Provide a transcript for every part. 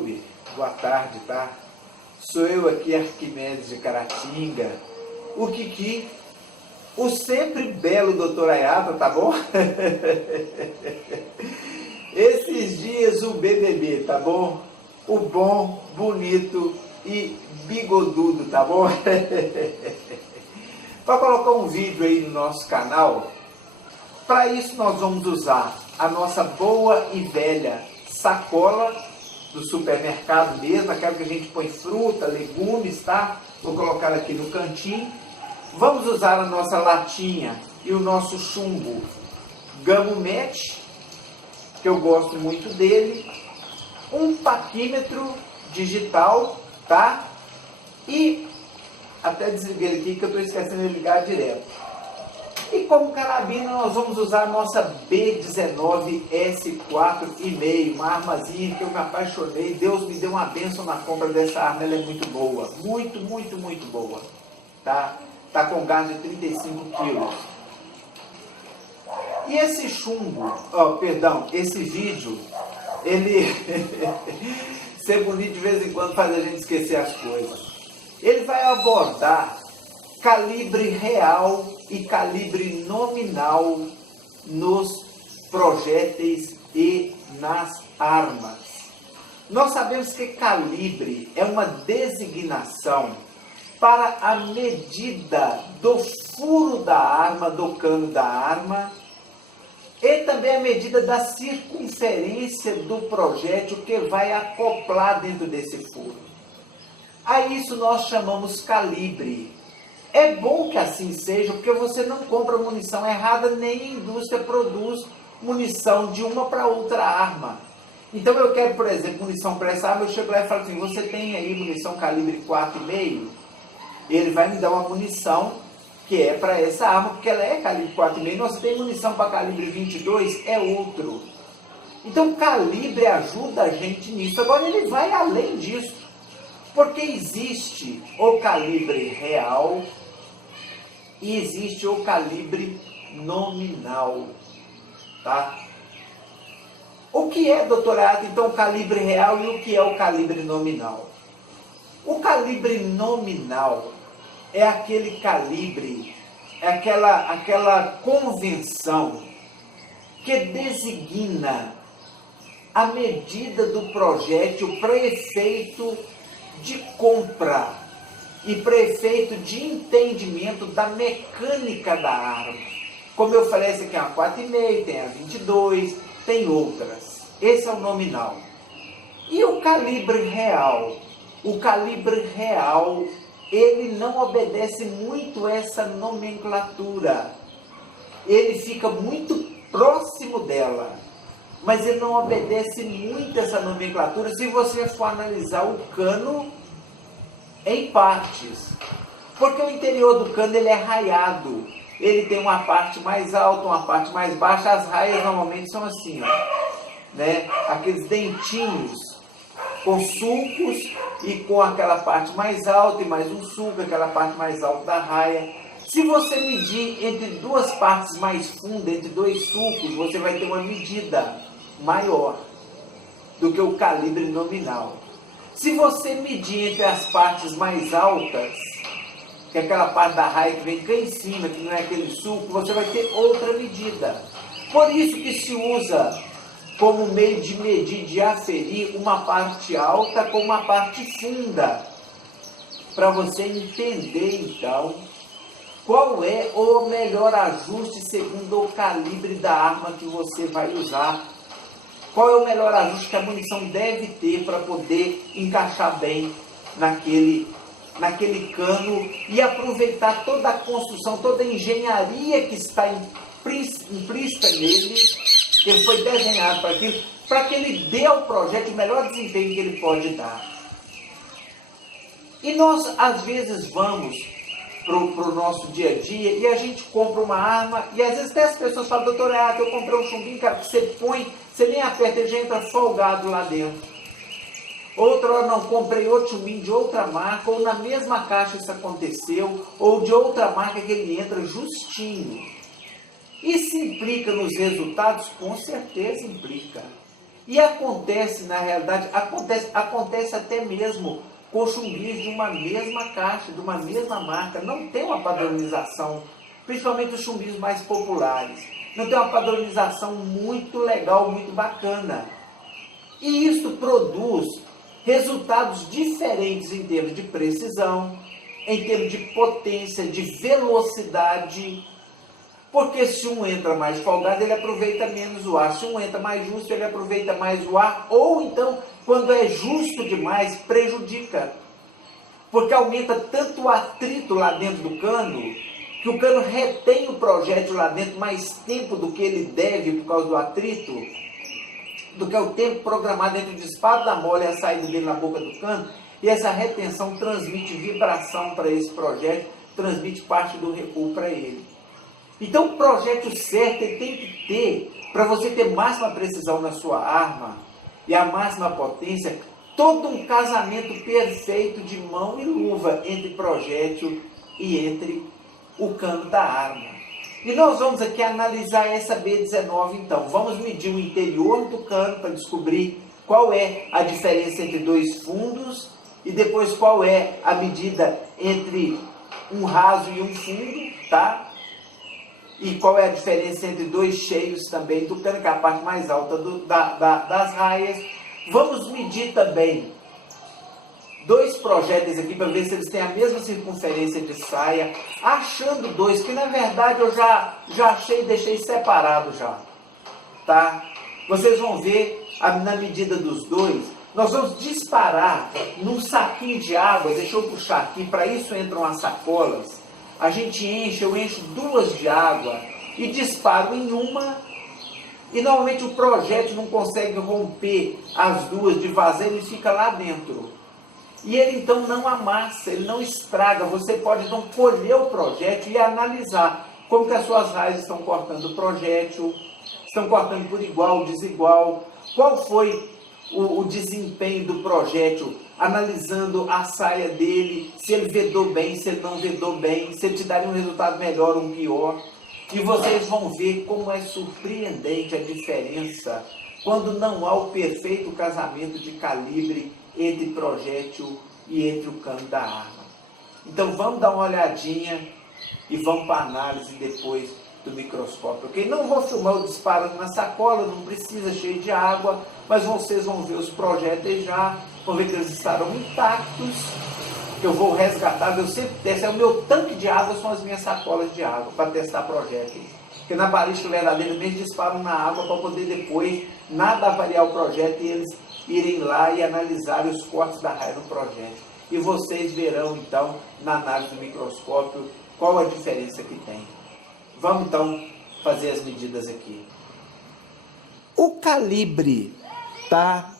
YouTube, boa tarde, tá? Sou eu aqui, Arquimedes de Caratinga, o Kiki, o sempre belo Dr. Ayata, tá bom? Esses dias o BBB, tá bom? O bom, bonito e bigodudo, tá bom? Para colocar um vídeo aí no nosso canal, para isso nós vamos usar a nossa boa e velha sacola do supermercado mesmo, aquela que a gente põe fruta, legumes, tá? Vou colocar aqui no cantinho. Vamos usar a nossa latinha e o nosso chumbo Gamumete, que eu gosto muito dele, um paquímetro digital, tá? E até desliguei ele aqui que eu estou esquecendo de ligar direto. E como carabina nós vamos usar a nossa B19S4,5, uma armazinha que eu me apaixonei. Deus me deu uma bênção na compra dessa arma, ela é muito boa, muito boa, tá? Tá com gás de 35 quilos. E esse chumbo, esse vídeo, ele ser bonito de vez em quando faz a gente esquecer as coisas. Ele vai abordar calibre real e calibre nominal nos projéteis e nas armas. Nós sabemos que calibre é uma designação para a medida do furo da arma, do cano da arma, e também a medida da circunferência do projétil que vai acoplar dentro desse furo. A isso nós chamamos calibre. É bom que assim seja, porque você não compra munição errada, nem a indústria produz munição de uma para outra arma. Então eu quero, por exemplo, munição para essa arma, eu chego lá e falo assim, você tem aí munição calibre 4,5? Ele vai me dar uma munição que é para essa arma, porque ela é calibre 4,5. Nós tem munição para calibre 22, é outro. Então calibre ajuda a gente nisso. Agora ele vai além disso, porque existe o calibre real e existe o calibre nominal, tá? O que é, doutorado, então, o calibre real e o que é o calibre nominal? O calibre nominal é aquele calibre, é aquela convenção que designa a medida do projétil para efeito de compra e para efeito de entendimento da mecânica da arma. Como eu falei, essa aqui é a 4,5, tem a 22, tem outras. Esse é o nominal. E o calibre real? O calibre real, ele não obedece muito essa nomenclatura. Ele fica muito próximo dela, mas ele não obedece muito essa nomenclatura se você for analisar o cano em partes. Porque o interior do cano ele é raiado. Ele tem uma parte mais alta, uma parte mais baixa. As raias normalmente são assim, ó, né? Aqueles dentinhos com sulcos e com aquela parte mais alta e mais um sulco, aquela parte mais alta da raia. Se você medir entre duas partes mais fundas, entre dois sulcos, você vai ter uma medida maior do que o calibre nominal. Se você medir entre as partes mais altas, que é aquela parte da raia que vem cá em cima, que não é aquele sulco, você vai ter outra medida. Por isso que se usa como meio de medir, de aferir uma parte alta com uma parte funda, para você entender então qual é o melhor ajuste segundo o calibre da arma que você vai usar. Qual é o melhor ajuste que a munição deve ter para poder encaixar bem naquele cano e aproveitar toda a construção, toda a engenharia que está implícita nele, que ele foi desenhado para aquilo, para que ele dê ao projeto o melhor desempenho que ele pode dar. E nós, às vezes, vamos para o nosso dia a dia e a gente compra uma arma e às vezes até as pessoas falam, doutor, eu comprei um chumbinho, cara, que você põe, você nem aperta, ele já entra folgado lá dentro. Outra hora não, comprei outro chumbinho de outra marca, ou na mesma caixa isso aconteceu, ou de outra marca que ele entra justinho. Isso implica nos resultados? Com certeza implica. E acontece, na realidade, acontece até mesmo com chumbinhos de uma mesma caixa, de uma mesma marca. Não tem uma padronização, principalmente os chumbinhos mais populares. Não tem uma padronização muito legal, muito bacana. E isso produz resultados diferentes em termos de precisão, em termos de potência, de velocidade. Porque se um entra mais folgado, ele aproveita menos o ar. Se um entra mais justo, ele aproveita mais o ar. Ou então, quando é justo demais, prejudica. Porque aumenta tanto o atrito lá dentro do cano, que o cano retém o projétil lá dentro mais tempo do que ele deve por causa do atrito, do que o tempo programado entre o disparo da mola e a saída dele na boca do cano. E essa retenção transmite vibração para esse projétil, transmite parte do recuo para ele. Então o projétil certo ele tem que ter, para você ter máxima precisão na sua arma e a máxima potência, todo um casamento perfeito de mão e luva entre projétil e entre o cano da arma. E nós vamos aqui analisar essa B19 então. Vamos medir o interior do cano para descobrir qual é a diferença entre dois fundos e depois qual é a medida entre um raso e um fundo, tá? E qual é a diferença entre dois cheios também do cano, que é a parte mais alta das raias. Vamos medir também dois projéteis aqui para ver se eles têm a mesma circunferência de saia. Achando dois, que na verdade eu já achei e deixei separado já. Tá? Vocês vão ver na medida dos dois. Nós vamos disparar num saquinho de água. Deixa eu puxar aqui, para isso entram as sacolas. A gente eu encho duas de água e disparo em uma, e normalmente o projétil não consegue romper as duas de vazar, ele fica lá dentro. E ele então não amassa, ele não estraga. Você pode então colher o projétil e analisar como que as suas raízes estão cortando o projétil, estão cortando por igual, desigual, qual foi o desempenho do projétil, analisando a saia dele, se ele vedou bem, se ele não vedou bem, se ele te daria um resultado melhor ou pior. E vocês vão ver como é surpreendente a diferença quando não há o perfeito casamento de calibre entre projétil e entre o cano da arma. Então vamos dar uma olhadinha e vamos para a análise depois do microscópio, ok? Não vou filmar o disparo na sacola, não precisa, cheio de água, mas vocês vão ver os projéteis já, vão ver que eles estarão intactos. Eu vou resgatar, eu sempre testo, o meu tanque de água são as minhas sacolas de água para testar projéteis. Porque na balística verdadeira eles disparam na água para poder depois nada avaliar o projétil e eles irem lá e analisarem os cortes da raia no projétil. E vocês verão então na análise do microscópio qual a diferença que tem. Vamos então fazer as medidas aqui. O calibre, tá,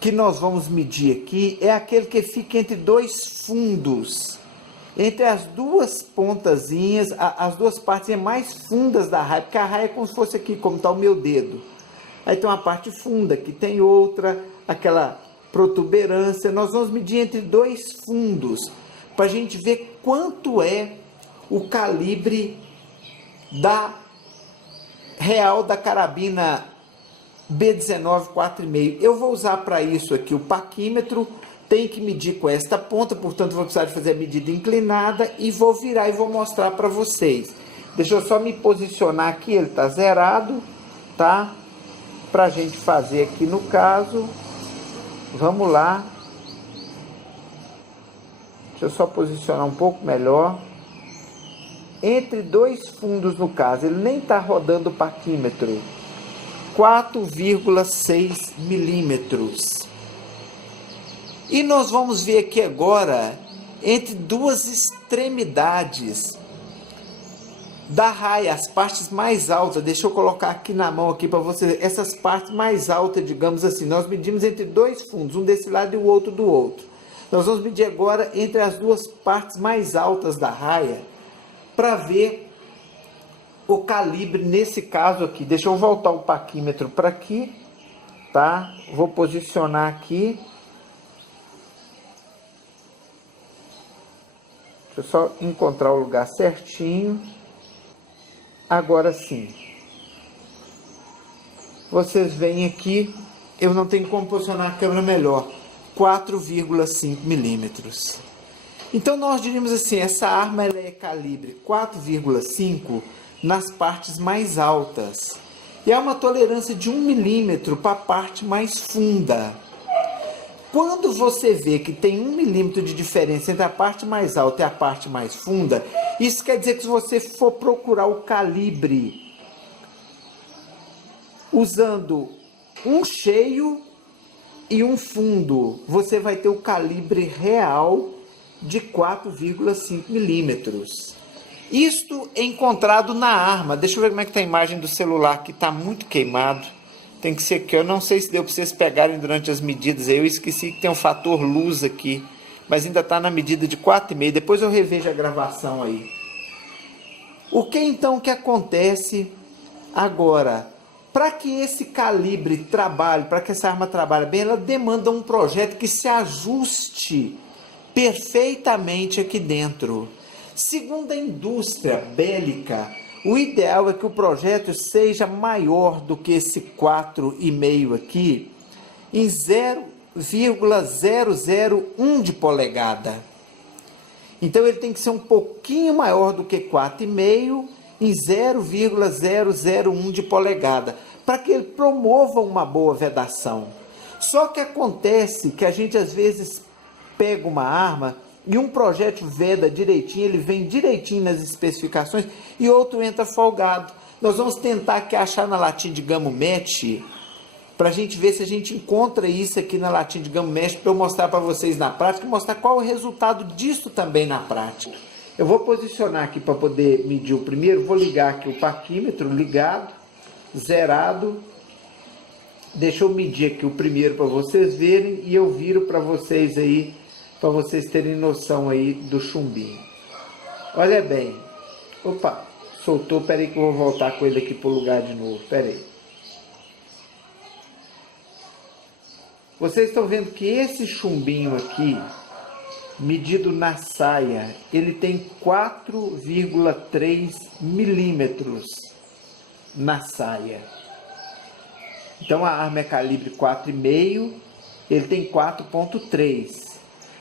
que nós vamos medir aqui é aquele que fica entre dois fundos, entre as duas pontazinhas, as duas partes mais fundas da raia, porque a raia é como se fosse aqui, como está o meu dedo. Aí tem uma parte funda, aqui tem outra, aquela protuberância. Nós vamos medir entre dois fundos, para a gente ver quanto é o calibre real da carabina B19 4,5. Eu vou usar para isso aqui o paquímetro, tem que medir com esta ponta, portanto vou precisar de fazer a medida inclinada e vou virar e vou mostrar para vocês. Deixa eu só me posicionar aqui, ele está zerado, tá? Para a gente fazer aqui no caso, vamos lá. Deixa eu só posicionar um pouco melhor. Entre dois fundos no caso, ele nem está rodando o paquímetro. 4,6 milímetros. E nós vamos ver aqui agora, entre duas extremidades da raia, as partes mais altas. Deixa eu colocar aqui na mão aqui para vocês, essas partes mais altas, digamos assim. Nós medimos entre dois fundos, um desse lado e o outro do outro. Nós vamos medir agora entre as duas partes mais altas da raia, para ver o calibre nesse caso aqui. Deixa eu voltar o paquímetro para aqui, tá? Vou posicionar aqui. Deixa eu só encontrar o lugar certinho. Agora sim. Vocês veem aqui eu não tenho como posicionar a câmera melhor, 4,5 milímetros. Então nós diríamos assim, essa arma ela é calibre 4,5 nas partes mais altas. E há uma tolerância de 1 milímetro para a parte mais funda. Quando você vê que tem 1 milímetro de diferença entre a parte mais alta e a parte mais funda, isso quer dizer que se você for procurar o calibre usando um cheio e um fundo, você vai ter o calibre real de 4,5 milímetros. Isto é encontrado na arma. Deixa eu ver como é que está a imagem do celular, que está muito queimado. Tem que ser aqui. Eu não sei se deu para vocês pegarem durante as medidas. Eu esqueci que tem um fator luz aqui, mas ainda está na medida de 4,5. Depois eu revejo a gravação aí. O que então que acontece agora? Para que esse calibre trabalhe, para que essa arma trabalhe bem, ela demanda um projeto que se ajuste perfeitamente aqui dentro. Segundo a indústria bélica, o ideal é que o projeto seja maior do que esse 4,5 aqui, em 0,001 de polegada. Então ele tem que ser um pouquinho maior do que 4,5 em 0,001 de polegada, para que ele promova uma boa vedação. Só que acontece que a gente às vezes pega uma arma e um projétil veda direitinho, ele vem direitinho nas especificações e outro entra folgado. Nós vamos tentar aqui achar na latinha de gamo match, para a gente ver se a gente encontra isso aqui na latinha de gamo match, para eu mostrar para vocês na prática e mostrar qual é o resultado disso também na prática. Eu vou posicionar aqui para poder medir o primeiro, vou ligar aqui o parquímetro ligado, zerado. Deixa eu medir aqui o primeiro para vocês verem e eu viro para vocês aí, para vocês terem noção aí do chumbinho. Olha bem. Opa, soltou, peraí que eu vou voltar com ele aqui para o lugar de novo, peraí. Vocês estão vendo que esse chumbinho aqui, medido na saia, ele tem 4,3 milímetros na saia. Então a arma é calibre 4,5, ele tem 4,3.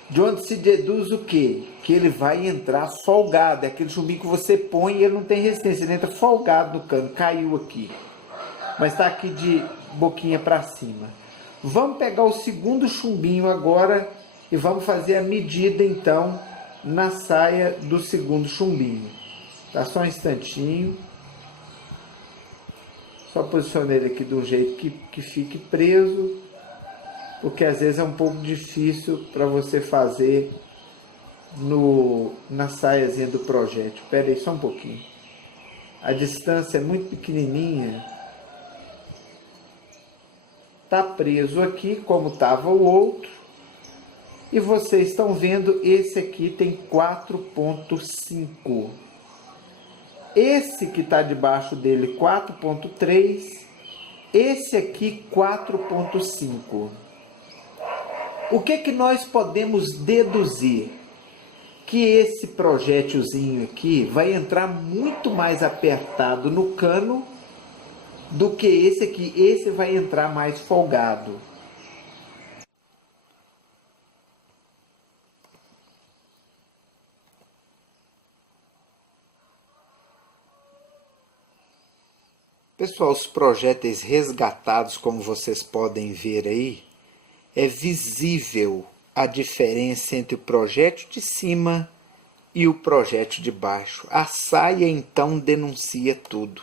De onde se deduz o quê? Que ele vai entrar folgado. É aquele chumbinho que você põe e ele não tem resistência, ele entra folgado no cano. Caiu aqui, mas está aqui de boquinha para cima. Vamos pegar o segundo chumbinho agora e vamos fazer a medida então na saia do segundo chumbinho. Tá, só um instantinho. Só posicionei ele aqui de um jeito que fique preso, porque às vezes é um pouco difícil para você fazer na saiazinha do projétil. Espera aí só um pouquinho. A distância é muito pequenininha. Tá preso aqui como estava o outro. E vocês estão vendo, esse aqui tem 4,5. Esse que está debaixo dele 4,3. Esse aqui 4,5. O que nós podemos deduzir? Que esse projétilzinho aqui vai entrar muito mais apertado no cano do que esse aqui. Esse vai entrar mais folgado. Pessoal, os projéteis resgatados, como vocês podem ver aí, é visível a diferença entre o projétil de cima e o projétil de baixo. A saia então denuncia tudo.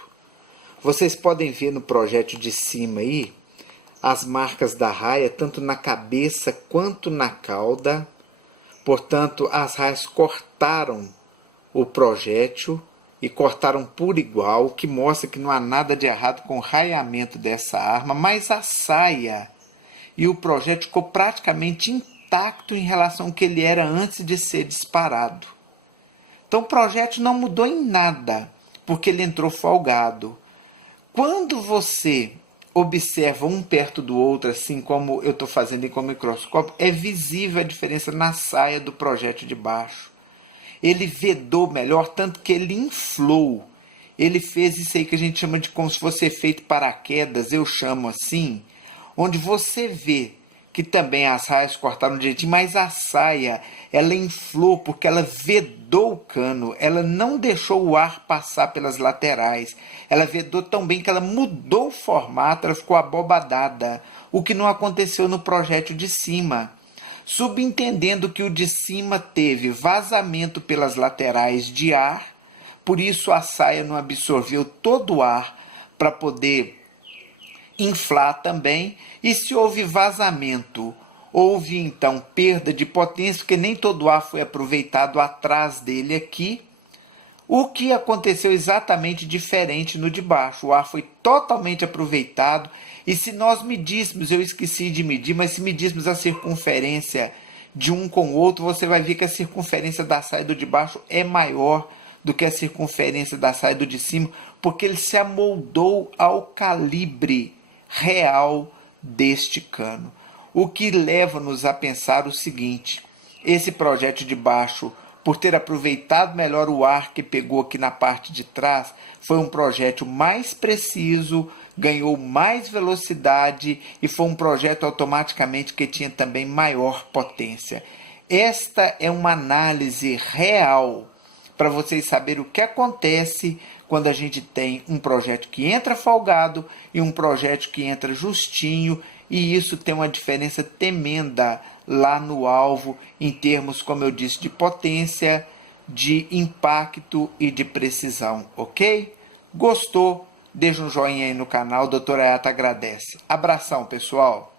Vocês podem ver no projétil de cima aí as marcas da raia, tanto na cabeça quanto na cauda. Portanto, as raias cortaram o projétil e cortaram por igual, o que mostra que não há nada de errado com o raiamento dessa arma, mas a saia e o projétil ficou praticamente intacto em relação ao que ele era antes de ser disparado. Então o projétil não mudou em nada, porque ele entrou folgado. Quando você observa um perto do outro, assim como eu estou fazendo com o microscópio, é visível a diferença na saia do projétil de baixo. Ele vedou melhor, tanto que ele inflou. Ele fez isso aí que a gente chama de como se fosse efeito paraquedas, eu chamo assim, onde você vê que também as raias cortaram direitinho, mas a saia, ela inflou porque ela vedou o cano, ela não deixou o ar passar pelas laterais, ela vedou tão bem que ela mudou o formato, ela ficou abobadada, o que não aconteceu no projétil de cima. Subentendendo que o de cima teve vazamento pelas laterais de ar, por isso a saia não absorveu todo o ar para poder inflar também, e se houve vazamento, houve então perda de potência, porque nem todo o ar foi aproveitado atrás dele aqui, o que aconteceu exatamente diferente no de baixo. O ar foi totalmente aproveitado, e se nós medíssemos, eu esqueci de medir, mas se medíssemos a circunferência de um com o outro, você vai ver que a circunferência da saia do de baixo é maior do que a circunferência da saia do de cima, porque ele se amoldou ao calibre real deste cano. O que leva-nos a pensar o seguinte: esse projétil de baixo, por ter aproveitado melhor o ar que pegou aqui na parte de trás, foi um projétil mais preciso, ganhou mais velocidade e foi um projétil automaticamente que tinha também maior potência. Esta é uma análise real para vocês saberem o que acontece quando a gente tem um projétil que entra folgado e um projétil que entra justinho, e isso tem uma diferença tremenda lá no alvo, em termos, como eu disse, de potência, de impacto e de precisão, ok? Gostou? Deixa um joinha aí no canal, Dr. Ayata agradece. Abração, pessoal!